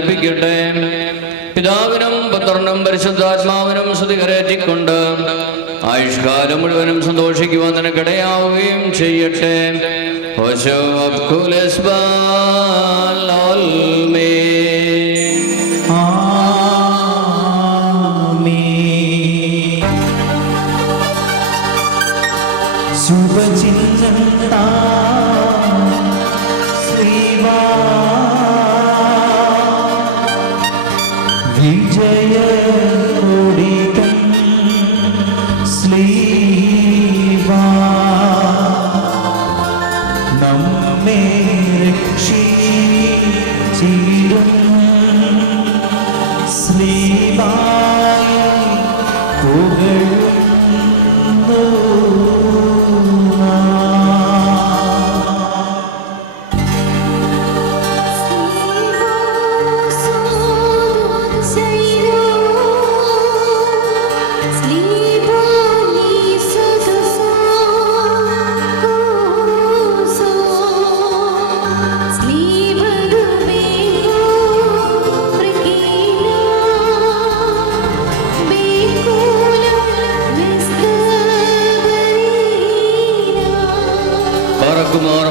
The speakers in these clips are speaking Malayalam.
ധരിപ്പിക്കട്ടെ. പിതാവിനും പുത്രനും പരിശുദ്ധാത്മാവിനും സ്തുതി കരേറ്റിക്കൊണ്ട് ആയുഷ്കാലം മുഴുവനും സന്തോഷിക്കുവാൻ നിനക്കിടയാവുകയും ചെയ്യട്ടെ.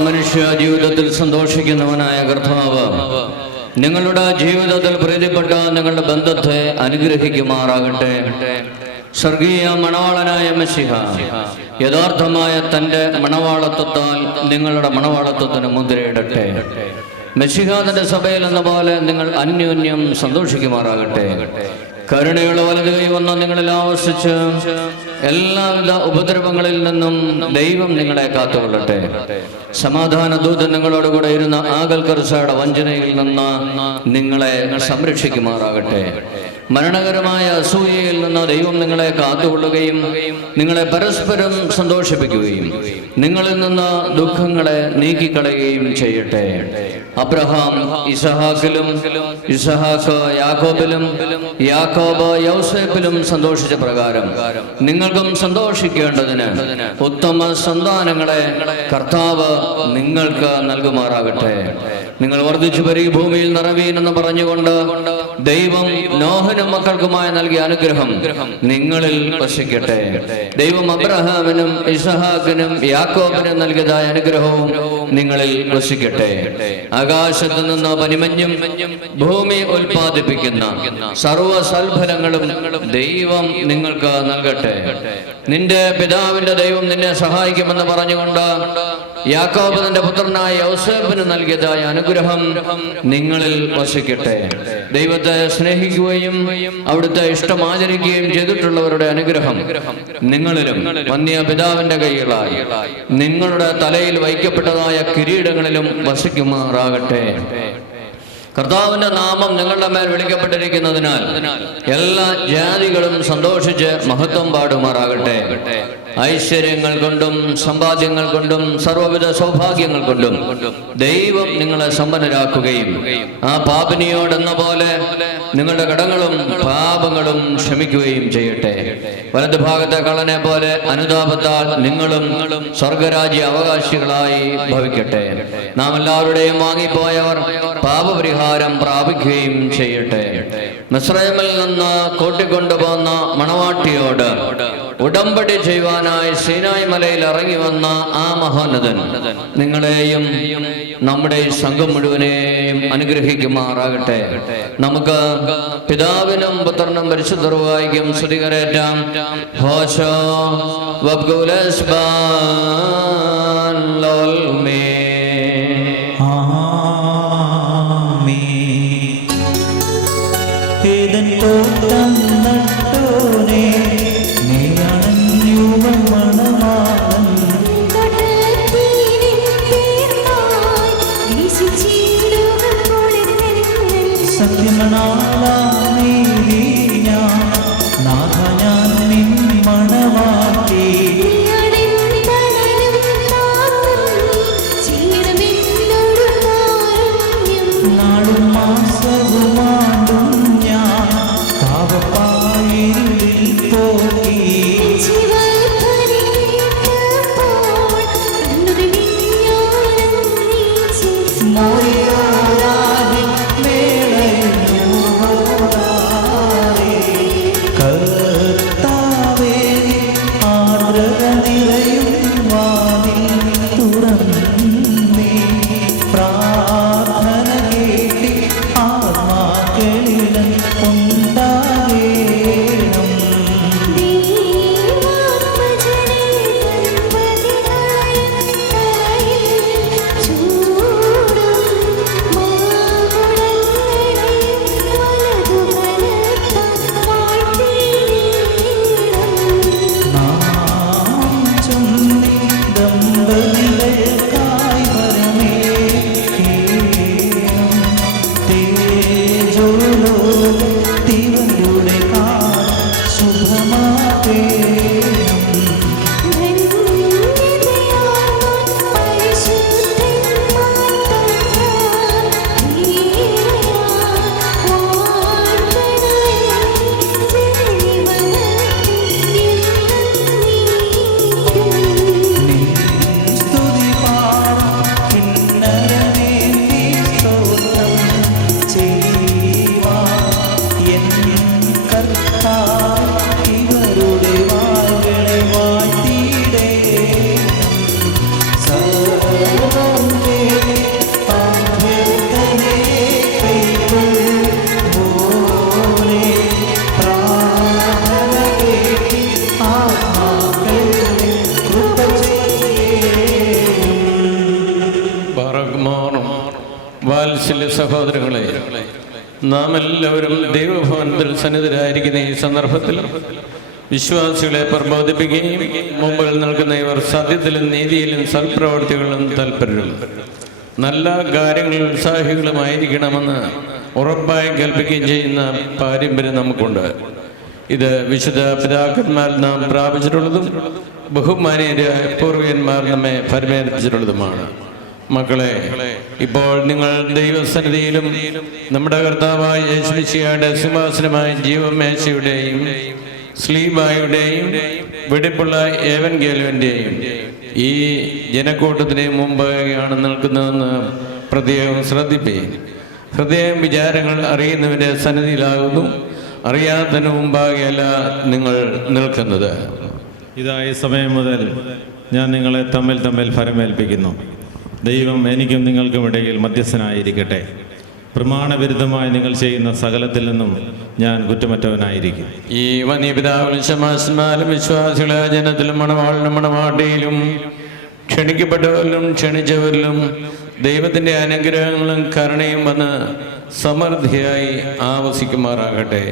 മനുഷ്യ ജീവിതത്തിൽ സന്തോഷിക്കുന്നവനായ കർത്താവ് നിങ്ങളുടെ ജീവിതത്തിൽ പ്രീതിപ്പെട്ട നിങ്ങളുടെ ബന്ധത്തെ അനുഗ്രഹിക്കുമാറാകട്ടെ. സ്വർഗീയ മണവാളനായ മശിഹ യഥാർത്ഥമായ തൻ്റെ മണവാളത്വത്താൽ നിങ്ങളുടെ മണവാളത്വത്തിന് മുദ്രയിടട്ടെ. മശിഹ തന്റെ സഭയിൽ എന്ന പോലെ നിങ്ങൾ അന്യോന്യം സന്തോഷിക്കുമാറാകട്ടെ. കരുണയുള്ള വലതു കൈ വന്ന് നിങ്ങളിൽ ആവസിച്ച് എല്ലാവിധ ഉപദ്രവങ്ങളിൽ നിന്നും ദൈവം നിങ്ങളെ കാത്തുകൊള്ളട്ടെ. സമാധാന ദൂതൻ നിങ്ങളോടുകൂടെ ഇരുന്ന ആകൽക്കർസയുടെ വഞ്ചനയിൽ നിന്ന് നിങ്ങളെ സംരക്ഷിക്കുമാറാകട്ടെ. മരണകരമായ അസൂയയിൽ നിന്ന് ദൈവം നിങ്ങളെ കാത്തുകൊള്ളുകയും നിങ്ങളെ പരസ്പരം സന്തോഷിപ്പിക്കുകയും നിങ്ങളിൽ നിന്ന് ദുഃഖങ്ങളെ നീക്കിക്കളയുകയും ചെയ്യട്ടെ. അബ്രഹാം ഇസഹാക്കിലും, ഇസഹാക്ക് യാക്കോബിലും, യാക്കോബ് യൗസേപ്പിലും സന്തോഷിച്ച പ്രകാരം നിങ്ങൾക്കും സന്തോഷിക്കേണ്ടതിന് ഉത്തമ സന്താനങ്ങളെ കർത്താവ് നിങ്ങൾക്ക് നൽകുമാറാകട്ടെ. നിങ്ങൾ വർദ്ധിച്ചു പെരുകി ഭൂമിയിൽ നിറവീൻ എന്ന് പറഞ്ഞുകൊണ്ട് ദൈവം നോഹനും മക്കൾക്കുമായി നൽകിയ അനുഗ്രഹം നിങ്ങളിൽ വസിക്കട്ടെ. ദൈവം അബ്രഹാമിനും ഇസഹാക്കിനും യാക്കോബിനും നൽകിയതായ അനുഗ്രഹവും നിങ്ങളിൽ വസിക്കട്ടെ. ആകാശത്ത് നിന്ന് പനിമഞ്ഞും ഭൂമി ഉൽപ്പാദിപ്പിക്കുന്ന സർവ്വ സൽഫലങ്ങളും ദൈവം നിങ്ങൾക്ക് നൽകട്ടെ. നിന്റെ പിതാവിന്റെ ദൈവം നിന്നെ സഹായിക്കുമെന്ന് പറഞ്ഞുകൊണ്ട് യാക്കോബ് തന്റെ പുത്രനായ യൗസേപ്പിന് നൽകിയതായ അനുഗ്രഹം നിങ്ങളിൽ വസിക്കട്ടെ. ദൈവത്തെ സ്നേഹിക്കുകയും അവിടുത്തെ ഇഷ്ടം ആചരിക്കുകയും ചെയ്തിട്ടുള്ളവരുടെ അനുഗ്രഹം നിങ്ങളിലും വന്യ പിതാവിന്റെ കൈകളായി നിങ്ങളുടെ തലയിൽ വയ്ക്കപ്പെട്ടതായ കിരീടങ്ങളിലും വസിക്കുമാറാകട്ടെ. കർത്താവിന്റെ നാമം നിങ്ങളുടെ മേൽ വിളിക്കപ്പെട്ടിരിക്കുന്നതിനാൽ എല്ലാ ജാതികളും സന്തോഷിച്ച് മഹത്വം പാടുമാറാകട്ടെ. ഐശ്വര്യങ്ങൾ കൊണ്ടും സമ്പാദ്യങ്ങൾ കൊണ്ടും സർവ്വവിധ സൗഭാഗ്യങ്ങൾ കൊണ്ടും ദൈവം നിങ്ങളെ സമ്പന്നരാക്കുകയും ആ പാപിനിയോടെന്ന പോലെ നിങ്ങളുടെ കടങ്ങളും പാപങ്ങളും ക്ഷമിക്കുകയും ചെയ്യട്ടെ. വലതു ഭാഗത്തെ കള്ളനെ പോലെ അനുതാപത്താൽ നിങ്ങളും സ്വർഗരാജ്യ അവകാശികളായി ഭവിക്കട്ടെ. നാം എല്ലാവരുടെയും വാങ്ങിപ്പോയവർ പാപപരിഹാരം പ്രാപിക്കുകയും ചെയ്യട്ടെ. മിസ്രയീമിൽ നിന്ന് കൂട്ടിക്കൊണ്ടുപോകുന്ന മണവാട്ടിയോട് ഉടമ്പടി ചെയ്യുവാനായി സീനായ് മലയിൽ ഇറങ്ങി വന്ന ആ മഹോന്നതൻ നിങ്ങളെയും നമ്മുടെ ഈ സംഘം മുഴുവനെയും അനുഗ്രഹിക്കുമാറാകട്ടെ. നമുക്ക് പിതാവിനും പുത്രനും പരിശുദ്ധ റൂഹായിക്കും സ്തുതി കരേറ്റാം. ഹോശോ വബ്ഗുലസ്ബാൻ ലോൽമേ. ഞങ്ങൾക്കായി വരമേൽക്കേണം. തേജോലോകത്തിവരുടെ കാലം ശുഭമാകേണം. വാത്സല്യ സഹോദരങ്ങളെ, നാം എല്ലാവരും ദൈവഭവനത്തിൽ സന്നിധരായിരിക്കുന്ന ഈ സന്ദർഭത്തിൽ വിശ്വാസികളെ പ്രബോധിപ്പിക്കുകയും മുമ്പിൽ നിൽക്കുന്ന ഇവർ സത്യത്തിലും നീതിയിലും സൽപ്രവർത്തികളിലും തൽപരരും നല്ല കാര്യങ്ങളിൽ ഉത്സാഹികളുമായിരിക്കണമെന്ന് ഉറപ്പായി കൽപ്പിക്കുകയും ചെയ്യുന്ന പാരമ്പര്യം നമുക്കുണ്ട്. ഇത് വിശുദ്ധ പിതാക്കന്മാർ നാം പ്രാപിച്ചിട്ടുള്ളതും ബഹുമാനീയരായ പൂർവികന്മാർ നമ്മെ പരിമേൽപ്പിച്ചിട്ടുള്ളതുമാണ്. മക്കളെ, ഇപ്പോൾ നിങ്ങൾ ദൈവസന്നിധിയിലും നമ്മുടെ കർത്താവായ യേശുമിശിഹായുടെ സിംഹാസനമായ ജീവമേശയുടെയും സ്ലീബായുടെയും വെടിപ്പുള്ള ഏവൻഗേലുവിൻ്റെയും ഈ ജനക്കൂട്ടത്തിന് മുമ്പാണ് നിൽക്കുന്നതെന്ന് പ്രത്യേകം ശ്രദ്ധിപ്പേൻ. ഹൃദയം വിചാരങ്ങൾ അറിയുന്നവൻ്റെ സന്നിധിയിലാകുന്നു, അറിയാത്തതിന് മുമ്പാകെയല്ല നിങ്ങൾ നിൽക്കുന്നത്. ഇതായ സമയം മുതൽ ഞാൻ നിങ്ങളെ തമ്മിൽ ഫലമേൽപ്പിക്കുന്നു. ദൈവം എനിക്കും നിങ്ങൾക്കും ഇടയിൽ മധ്യസ്ഥനായിരിക്കട്ടെ. പ്രമാണവിരുദ്ധമായി നിങ്ങൾ ചെയ്യുന്ന സകലത്തിൽ നിന്നും ഞാൻ കുറ്റമറ്റവനായിരിക്കും. ഈ വന്യപിതാവിലും ശമാസന്മാരും വിശ്വാസികളെ ജനത്തിലും മണവാളിനും മണവാട്ടിയിലും ക്ഷണിക്കപ്പെട്ടവരിലും ക്ഷണിച്ചവരിലും ദൈവത്തിൻ്റെ അനുഗ്രഹങ്ങളും കരുണയും വന്ന് സമൃദ്ധിയായി ആവസിക്കുമാറാകട്ടെ.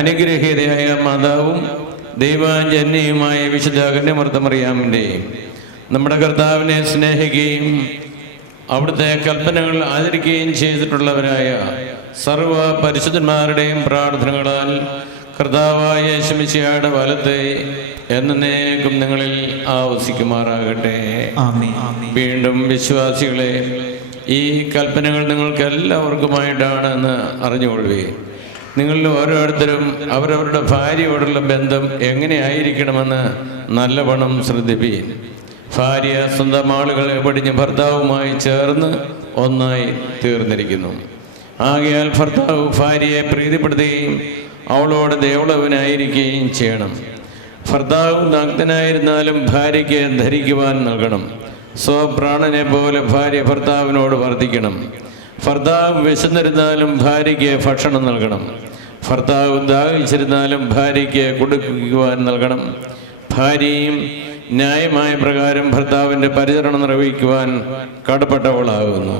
അനുഗ്രഹീതയായ മാതാവും ദൈവജന്യയുമായ വിശുദ്ധ കന്യമർത്തമറിയാമിൻ്റെയും നമ്മുടെ കർത്താവിനെ സ്നേഹിക്കുകയും അവിടുത്തെ കൽപ്പനകൾ ആചരിക്കുകയും ചെയ്തിട്ടുള്ളവരായ സർവ പരിശുദ്ധന്മാരുടെയും പ്രാർത്ഥനകളാൽ കർത്താവായ യേശുമിശിഹായുടെ വലത്തെ എന്നേക്കും നിങ്ങളിൽ ആവസിക്കുമാറാകട്ടെ. വീണ്ടും വിശ്വാസികളെ, ഈ കൽപ്പനകൾ നിങ്ങൾക്ക് എല്ലാവർക്കുമായിട്ടാണെന്ന് അറിഞ്ഞുകൊള്ളുകയും നിങ്ങളിൽ ഓരോരുത്തരും അവരവരുടെ ഭാര്യയോടുള്ള ബന്ധം എങ്ങനെയായിരിക്കണമെന്ന് നല്ലവണ്ണം ശ്രദ്ധിപ്പീൻ. ഭാര്യ സ്വന്തം ആളുകളെ പടിഞ്ഞ് ഭർത്താവുമായി ചേർന്ന് ഒന്നായി തീർന്നിരിക്കുന്നു. ആകയാൽ ഭർത്താവ് ഭാര്യയെ പ്രീതിപ്പെടുത്തുകയും അവളോട് ദേവളവനായിരിക്കുകയും ചെയ്യണം. ഭർത്താവ് നഗ്നനായിരുന്നാലും ഭാര്യയ്ക്ക് ധരിക്കുവാൻ നൽകണം. സ്വപ്രാണനെ പോലെ ഭാര്യ ഭർത്താവിനോട് വർദ്ധിക്കണം. ഭർത്താവ് വിശന്നിരുന്നാലും ഭാര്യയ്ക്ക് ഭക്ഷണം നൽകണം. ഭർത്താവ് ദാഹിച്ചിരുന്നാലും ഭാര്യയ്ക്ക് കുടിക്കുവാൻ നൽകണം. ഭാര്യയും ന്യായമായ പ്രകാരം ഭർത്താവിൻ്റെ പരിചരണം നിർവഹിക്കുവാൻ കടപ്പെട്ടവളാകുന്നു.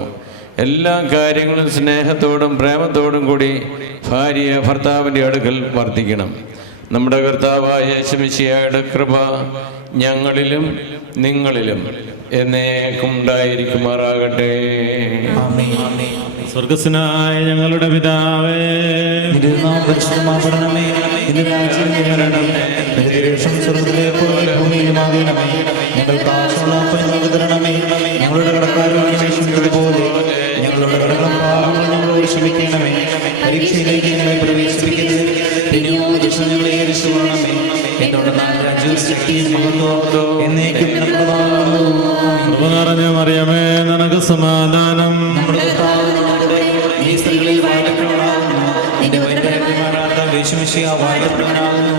എല്ലാ കാര്യങ്ങളും സ്നേഹത്തോടും പ്രേമത്തോടും കൂടി ഭാര്യ ഭർത്താവിൻ്റെ അടുക്കൽ വർദ്ധിക്കണം. നമ്മുടെ കർത്താവായ യേശുമിശിഹായുടെ കൃപ ഞങ്ങളിലും നിങ്ങളിലും എന്നേക്കും ഉണ്ടായിരിക്കുമാറാകട്ടെ. സ്വർഗസ്വനായ ഞങ്ങളുടെ പിതാവേ, പരിശുദ്ധമാകണമേ. സ്വർഗ്ഗത്തിലെ പോലെ ഭൂമിയിലുമാകണമേ. ഞങ്ങൾക്ക് ആവശ്യമുള്ള ഞങ്ങൾക്ക് തരണമേ. ഞങ്ങളുടെ കടക്കാരോട് ക്ഷമിച്ചതുപോലെ ഞങ്ങളുടെ കടകളും പാപങ്ങളും ഞങ്ങളോട് ക്ഷമിക്കണമേ. പരീക്ഷയിലേക്ക് ഞങ്ങളെ പ്രവേശിപ്പിക്കരുത്, പിന്നെയോ ദുഷ്ടൻ ഞങ്ങളെ രക്ഷിക്കണമേ. എന്നോട് രാജ്യവും ശക്തിയും മഹത്വവും എന്നേക്കും നിറഞ്ഞ മറിയമേ, നിനക്ക് സമാധാനം. നമ്മുടെ കർത്താവ് നമ്മുടെ ഈ സ്ത്രീകളിൽ വാഴ്ത്തപ്പെട്ടവളാകുന്നു. നിന്റെ വൈദ്യമാരാത്ത യേശുമിശിഹാ വാഴ്ത്തപ്പെട്ടവനാകുന്നു.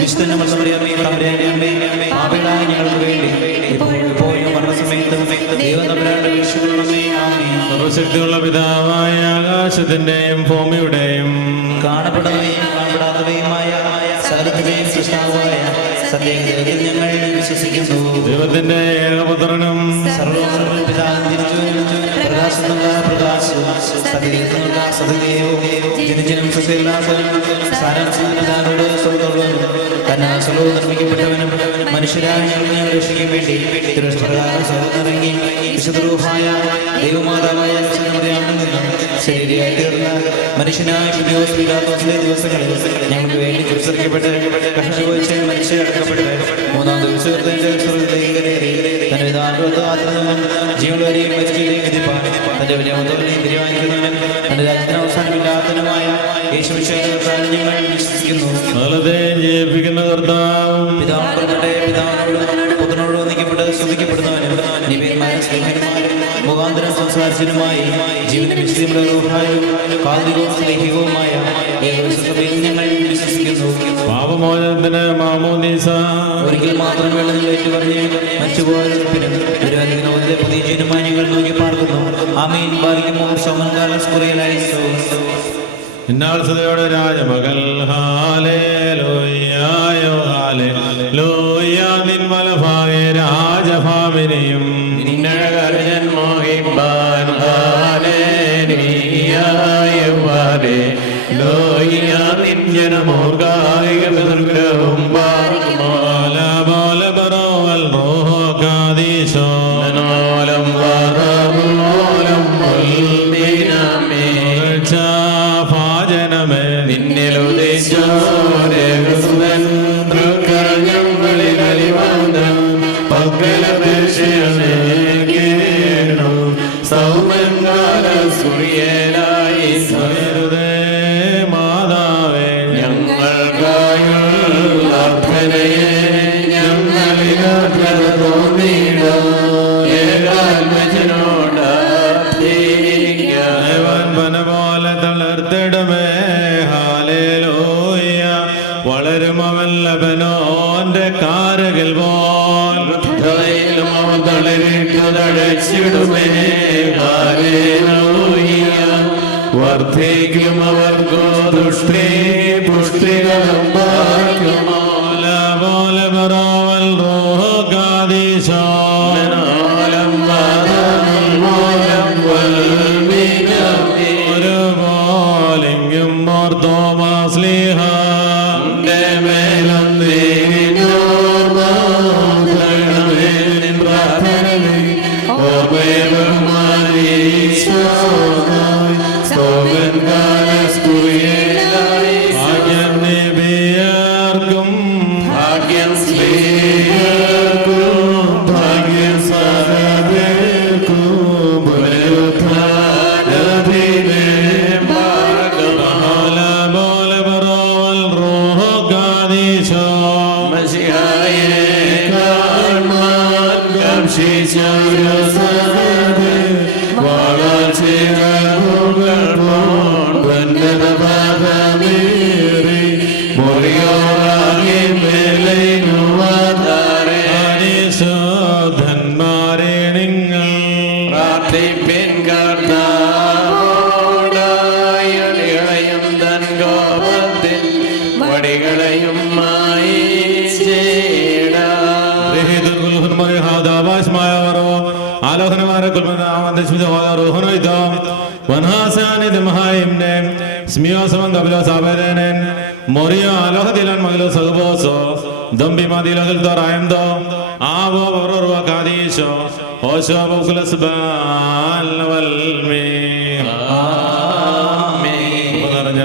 വിശുദ്ധമറിയമേ, തമ്പുരാന്റെ അമ്മേ, പാപികളായ ഞങ്ങൾക്ക് വേണ്ടി ഇപ്പോഴും മരണസമയത്തും ദൈവം തമ്പുരാന്റെ രക്ഷിക്കണമേ. ആമേൻ. സർവശക്തിയുള്ള പിതാവായ ആകാശത്തിന്റെയും ഭൂമിയുടെയും കാണപ്പെടുന്നവയും കാണപ്പെടാത്തവയുമായ സകലത്തിന്റെയും സൃഷ്ടാവായ സത്യത്തിൽ ഞങ്ങൾ വിശ്വസിക്കുന്നു. ദൈവത്തിന്റെ ഏകപുത്രനും സർവ്വപിതാവും തിരിച്ചു പ്രകാശം എന്നുള്ള പ്രകാശവും സത്യത്തിൽ നിന്നുള്ള സത്യദേവവും ജനജനം സാരാംശനോട് സ്വന്തമുള്ളവനും തന്നാസലവും നിർമ്മിക്കപ്പെട്ടവനും മനുഷ്യരായ ഞങ്ങളെ രക്ഷിക്കാൻ വേണ്ടി തിരുവനന്തപുരം സ്വതന്ത്രങ്ങി വിശുദ്ധരൂഹായ ദൈവമാതാവായ മറിയാമിൽ നിന്നും ശരീരമായി തീർന്ന മനുഷ്യനായ പിലാത്തോസിലെ ദിവസങ്ങളിൽ ഞങ്ങൾക്ക് വേണ്ടി തിരിച്ചറിയപ്പെട്ട് കഷ്ടനുഭവിച്ച് മനുഷ്യ അടക്കപ്പെട്ട് മൂന്നാം ദിവസത്തിന്റെ തന്റെ ജീവൻ വരെയും മരിക്കുകയും വിധിപ്പാൻ തന്റെ വലിയ മുതലിനെയും തിരുവാനിക്കുന്നവനും തന്റെ രാജ്യത്തിന് അവസാനമില്ലാത്തനുമായ യേശുവിശേഷത്താൽ ഞങ്ങൾ വിശ്വസിക്കുന്നു. ജീവിക്കുന്ന കർത്താവും പിതാവിനോടും പുത്രനോടും ഒന്നിക്കപ്പെട്ട് സ്തുതിക്കപ്പെടുന്നവനും നിബിയന്മാരും സ്നേഹന്മാരും മുഖാന്തരം സംസാരിച്ചതിനുമായി ജീവന വിശുദ്ധിയുടെ റൂഹായും കാലികവും സ്നേഹികവുമായ ഏകവിശ്വസഭയിൽ ഞങ്ങൾ വിശ്വസിക്കുന്നു. പാപമോചനത്തിന് മാമോദീസ ഒരിക്കൽ മാത്രം വെള്ളത്തിൽ ഏറ്റുപറഞ്ഞ് മറ്റുപോയതിനും തിരുവനന്തപുരത്തിലെ പുതിയ ജീവനുമായി ഞങ്ങൾ നോക്കി പാർക്കുന്നു. ആമീൻ. ബാലിക്കുമോ സമൻകാലം സ്കുറിയലായി ഇന്നാൾ സദയുടെ രാജമകൾ ഹാലേലൂയായോ ഹാലേലൂയ നിൻ വലഭാഗേ രാജഭാമിനിയും നിന്നഴകർജൻ മോഹിപ്പാൻ ഹാലേലൂയായോ ഹാലേലൂയ നിൻ ജനമോർഗായിക പിതൃഗ്രഹവും പോലെ പോലെ ബറോവൽ റോഹോ കാദീശോ മനോലം വറമോലം മുൽദിനമേ ഭാജനമേ നിന്നിലുദിച്ചോരേകസുതൻ തൃക്കരഞ്ഞങ്ങളിൽ അലിവാന്തം പക്കലപേക്ഷണേക്കേണു സൗമൻകാല സൂര്യനായി സരുതേ മാതാവേ ഞങ്ങൾക്കായുള്ള അർത്ഥനയെ ഞങ്ങളിലർത്ഥത തോന്നിയിട ഏകാത്മജനോട് പോലെ തളർത്തിടമേ ഹാലേലൂയ വളരും അവൻ ലബനോന്റെ കാരകിൽ പോൽ തളരിട്ടുതടച്ചിടുമേ ഹാലേലൂയ വർദ്ധിക്കും അവർക്കോ ദുഷ്ടി പുഷ്ടികളും ഭാഗ്യമോ പോലെ ബറോവൽ റോഹോ കാദീശോ മനോലം വാദമോലം വൽമിനമേ ഒരുപോലെങ്കും മോർത്തോമാസ്ലീഹ മേലം ഭാഗ്യം നിബിയർക്കും ഭാഗ്യം സ്ത്രീകൾക്കും ഭാഗ്യം സകലർക്കും പുനരുത്ഥാനത്തിലെ പോലെ പോലെ ബറോവൽ റോഹോ കാദീശോ മശിഹായെ കാൺമാൻ കാംക്ഷിച്ചൊരു സഹത് വളർച്ചകൾ പോൺ ധന്യതപാതമേറി മുറിയോറാകെ മേലൈനുവാതാരെ ധന്മാരെ നിങ്ങൾ പ്രാർത്ഥിപ്പിൻ കർത്താവോടായടികളെയും തൻ കോപത്തിൽ വടികളെയും മായി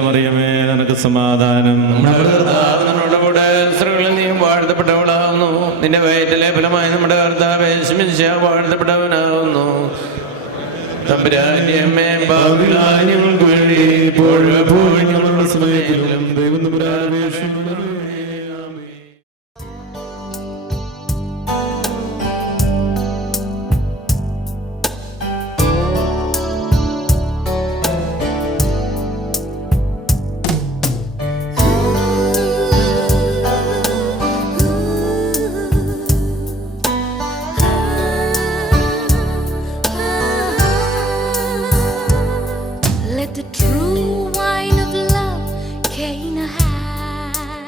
മറിയമേ നിനക്ക് സമാധാനം. നമ്മുടെ കൂടെ സ്ത്രീകളിൽ നീ വാഴ്ത്തപ്പെട്ടവളാകുന്നു. നിന്റെ വയറ്റിലെ ഫലമായി നമ്മുടെ കർത്താവ് യേശുമിശിഹാ വാഴ്ത്തപ്പെട്ടവനാകുന്നു. തമ്പുരാന്റെ അമ്മേ, ഭാവികളായ ഞങ്ങൾക്ക് വേണ്ടി ഇപ്പോഴും എപ്പോഴും ഞങ്ങളുടെ സമയത്തിലും ദൈവം തമ്പുരാനെ അപേക്ഷിക്കുന്നു. Let the true wine of love gain a high.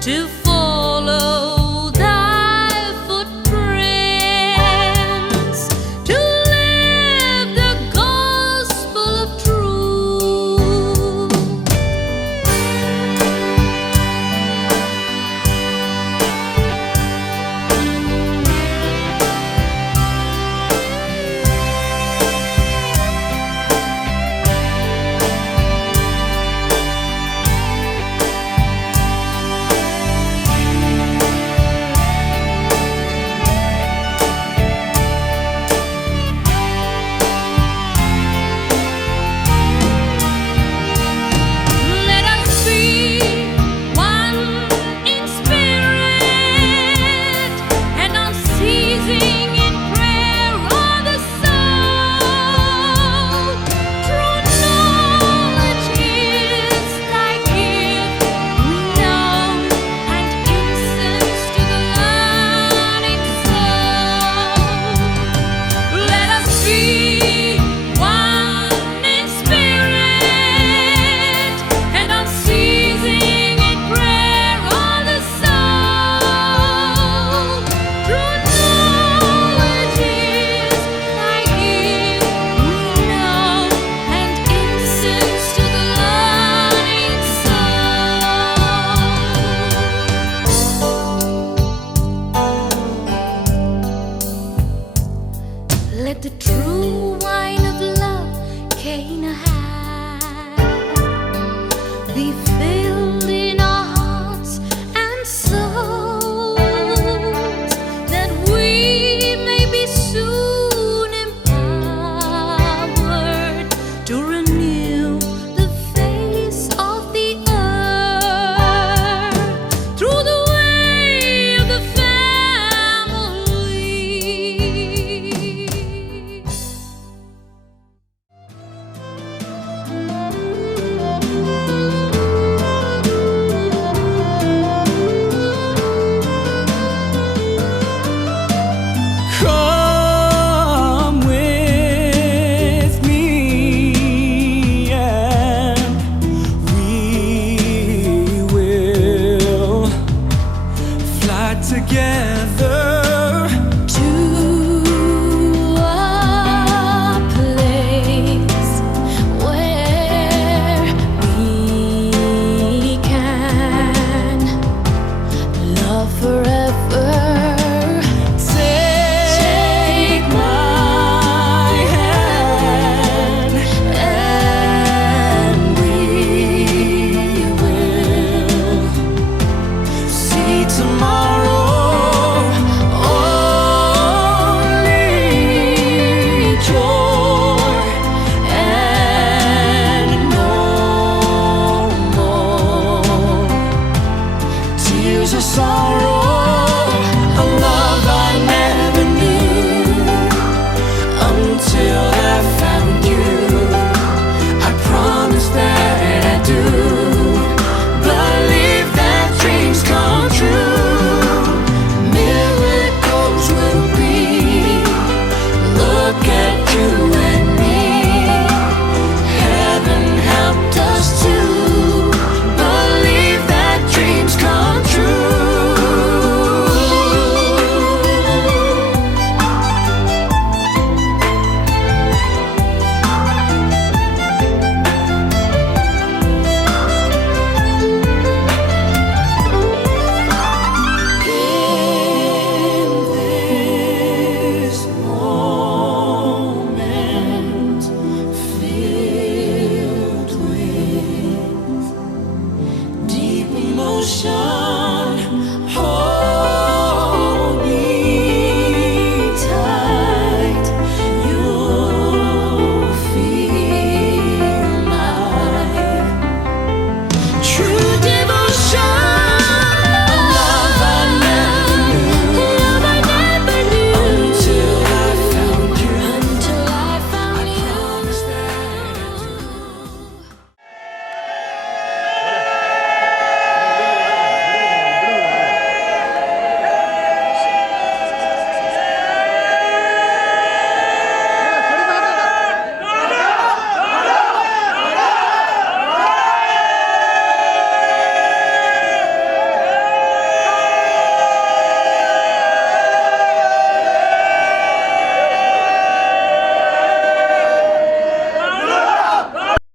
to follow thy footprints, to live the gospel of truth. Let us be one in spirit and unceasing in prayer on the soul. True knowledge is thy gift, renown and incense to the learning soul. Let us be one in spirit and unceasing in prayer on the soul. True knowledge is thy gift, renown and incense to the learning soul. Let the true wine of love, Cana had, be filled in our hearts and souls, that we may be soon empowered to renew the face of the earth through the way of the family. Come with me, and we will fly together To a place where we can love forever. Take my hand, and we will see tomorrow. Only joy and no more tears of sorrow.